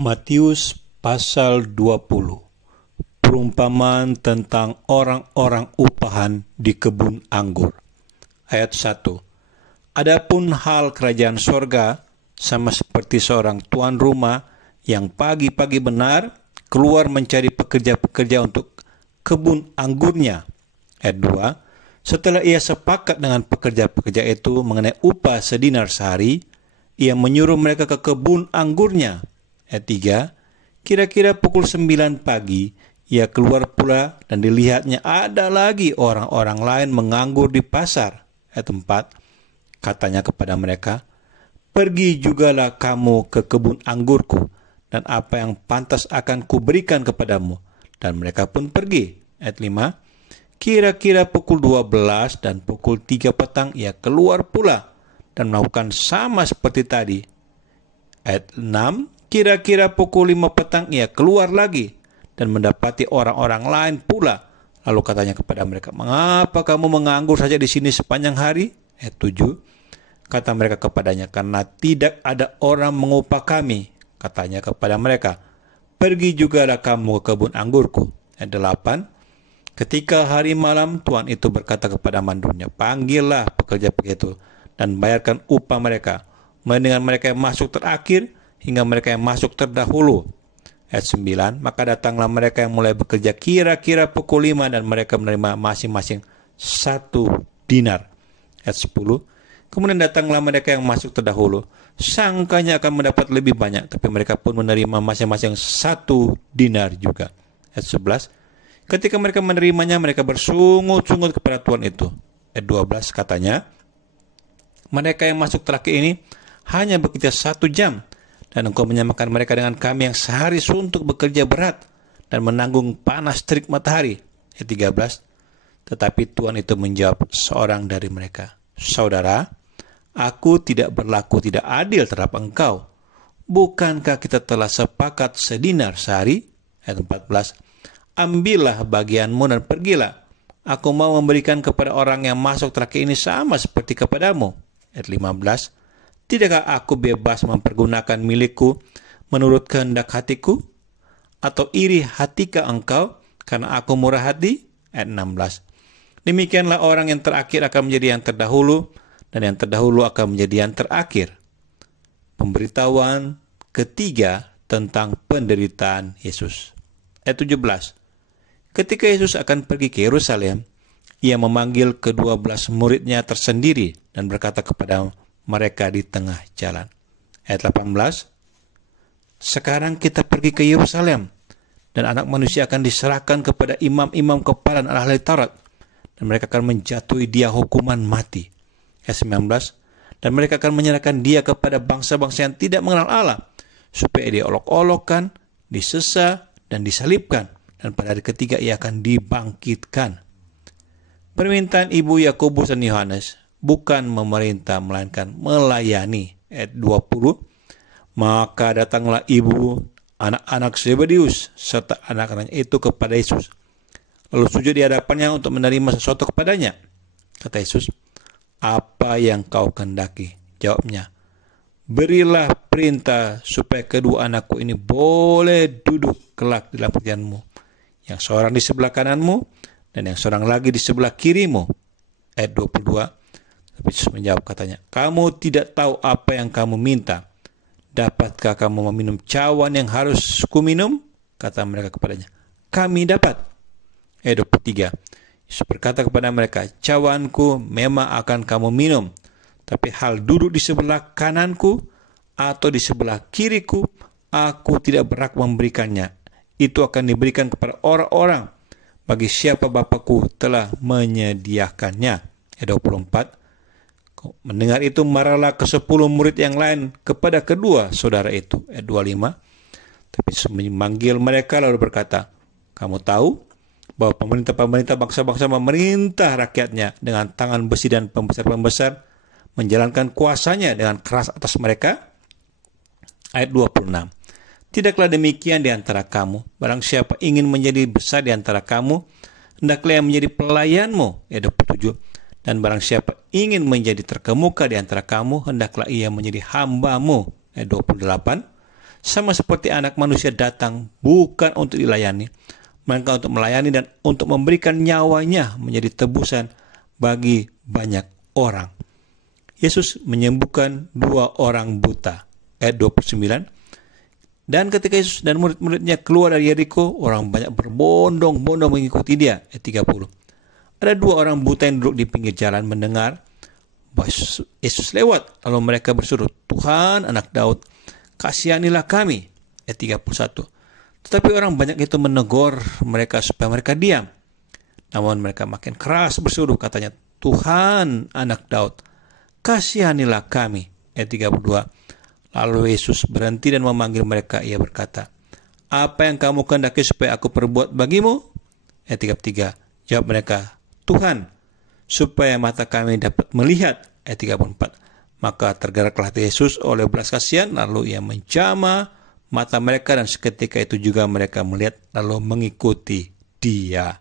Matius pasal 20. Perumpamaan tentang orang-orang upahan di kebun anggur. Ayat 1. Adapun hal kerajaan sorga sama seperti seorang tuan rumah yang pagi-pagi benar keluar mencari pekerja-pekerja untuk kebun anggurnya. Ayat 2. Setelah ia sepakat dengan pekerja-pekerja itu mengenai upah sedinar sehari, ia menyuruh mereka ke kebun anggurnya. Ayat 3. Kira-kira pukul 9 pagi, ia keluar pula dan dilihatnya ada lagi orang-orang lain menganggur di pasar. Ayat 4. Katanya kepada mereka, "Pergi jugalah kamu ke kebun anggurku, dan apa yang pantas akan kuberikan kepadamu." Dan mereka pun pergi. Ayat 5. Kira-kira pukul 12 dan pukul 3 petang ia keluar pula dan melakukan sama seperti tadi. Ayat 6. Kira-kira pukul 5 petang ia keluar lagi dan mendapati orang-orang lain pula. Lalu katanya kepada mereka, "Mengapa kamu menganggur saja di sini sepanjang hari?" Ayat 7. Kata mereka kepadanya, "Karena tidak ada orang mengupah kami." Katanya kepada mereka, "Pergi jugalah kamu ke kebun anggurku." Ayat 8. Ketika hari malam, tuan itu berkata kepada mandornya, "Panggillah pekerja-pekerja itu dan bayarkan upah mereka, mendingan mereka yang masuk terakhir hingga mereka yang masuk terdahulu." Ayat 9. Maka datanglah mereka yang mulai bekerja kira-kira pukul 5 dan mereka menerima masing-masing 1 dinar. Ayat 10. Kemudian datanglah mereka yang masuk terdahulu, sangkanya akan mendapat lebih banyak, tapi mereka pun menerima masing-masing 1 dinar juga. Ayat 11. Ketika mereka menerimanya, mereka bersungut-sungut kepada tuan itu. Ayat 12 katanya, "Mereka yang masuk terakhir ini hanya bekerja 1 jam, dan engkau menyamakan mereka dengan kami yang sehari suntuk bekerja berat dan menanggung panas terik matahari." Ayat 13. Tetapi tuan itu menjawab seorang dari mereka, "Saudara, aku tidak berlaku tidak adil terhadap engkau. Bukankah kita telah sepakat sedinar sehari?" Ayat 14. "Ambillah bagianmu dan pergilah. Aku mau memberikan kepada orang yang masuk terakhir ini sama seperti kepadamu." Ayat 15. "Tidakkah aku bebas mempergunakan milikku menurut kehendak hatiku? Atau iri hatikah engkau karena aku murah hati?" Ayat 16. "Demikianlah orang yang terakhir akan menjadi yang terdahulu, dan yang terdahulu akan menjadi yang terakhir." Pemberitahuan ketiga tentang penderitaan Yesus. Ayat 17. Ketika Yesus akan pergi ke Yerusalem, ia memanggil ke-12 muridnya tersendiri dan berkata kepada mereka di tengah jalan. Ayat 18. "Sekarang kita pergi ke Yerusalem, dan anak manusia akan diserahkan kepada imam-imam kepala dan ahli Taurat, dan mereka akan menjatuhi dia hukuman mati." Ayat 19. "Dan mereka akan menyerahkan dia kepada bangsa-bangsa yang tidak mengenal Allah, supaya dia olok-olokkan, disesah, dan disalibkan, dan pada hari ketiga ia akan dibangkitkan." Permintaan ibu Yakobus dan Yohanes bukan memerintah melainkan melayani. Ayat 20. "Maka datanglah ibu anak-anak Zebedeus serta anak-anaknya itu kepada Yesus, lalu sujud di hadapannya untuk menerima sesuatu kepadanya. Kata Yesus, 'Apa yang kau kehendaki?' Jawabnya, 'Berilah perintah supaya kedua anakku ini boleh duduk kelak di dalam kerjaanmu, yang seorang di sebelah kananmu dan yang seorang lagi di sebelah kirimu.' Ayat 22. Tapi Yesus menjawab katanya, 'Kamu tidak tahu apa yang kamu minta. Dapatkah kamu meminum cawan yang harus kuminum?' Kata mereka kepadanya, 'Kami dapat.' Ayat 23. Yesus berkata kepada mereka, 'Cawanku memang akan kamu minum, tapi hal duduk di sebelah kananku atau di sebelah kiriku, aku tidak berhak memberikannya. Itu akan diberikan kepada orang-orang bagi siapa Bapakku telah menyediakannya.' Ayat 24. Mendengar itu marahlah ke-10 murid yang lain kepada kedua saudara itu. Ayat 25. Tapi Yesus memanggil mereka lalu berkata, 'Kamu tahu bahwa pemerintah-pemerintah bangsa-bangsa memerintah rakyatnya dengan tangan besi, dan pembesar-pembesar menjalankan kuasanya dengan keras atas mereka?' Ayat 26. Tidaklah demikian di antara kamu. Barang siapa ingin menjadi besar di antara kamu, hendaklah ia menjadi pelayanmu. Ayat 27. Dan barang siapa ingin menjadi terkemuka di antara kamu, hendaklah ia menjadi hambamu. Ayat 28. sama seperti Anak Manusia datang bukan untuk dilayani, melainkan untuk melayani dan untuk memberikan nyawanya menjadi tebusan bagi banyak orang. Yesus menyembuhkan 2 orang buta. Ayat 29. Dan ketika Yesus dan murid-muridnya keluar dari Yeriko, orang banyak berbondong-bondong mengikuti dia. Ayat 30. Ada 2 orang buta yang duduk di pinggir jalan mendengar bahwa Yesus lewat. Lalu mereka berseru, "Tuhan, Anak Daud, kasihanilah kami." Ayat 31. Tetapi orang banyak itu menegur mereka supaya mereka diam. Namun mereka makin keras berseru, katanya, "Tuhan, Anak Daud, kasihanilah kami." Ayat 32. Lalu Yesus berhenti dan memanggil mereka. Ia berkata, "Apa yang kamu kehendaki supaya aku perbuat bagimu?" Ayat 33. Jawab mereka, "Tuhan, supaya mata kami dapat melihat." Ayat 34. Maka tergeraklah Yesus oleh belas kasihan, lalu ia menjamah mata mereka, dan seketika itu juga mereka melihat lalu mengikuti dia.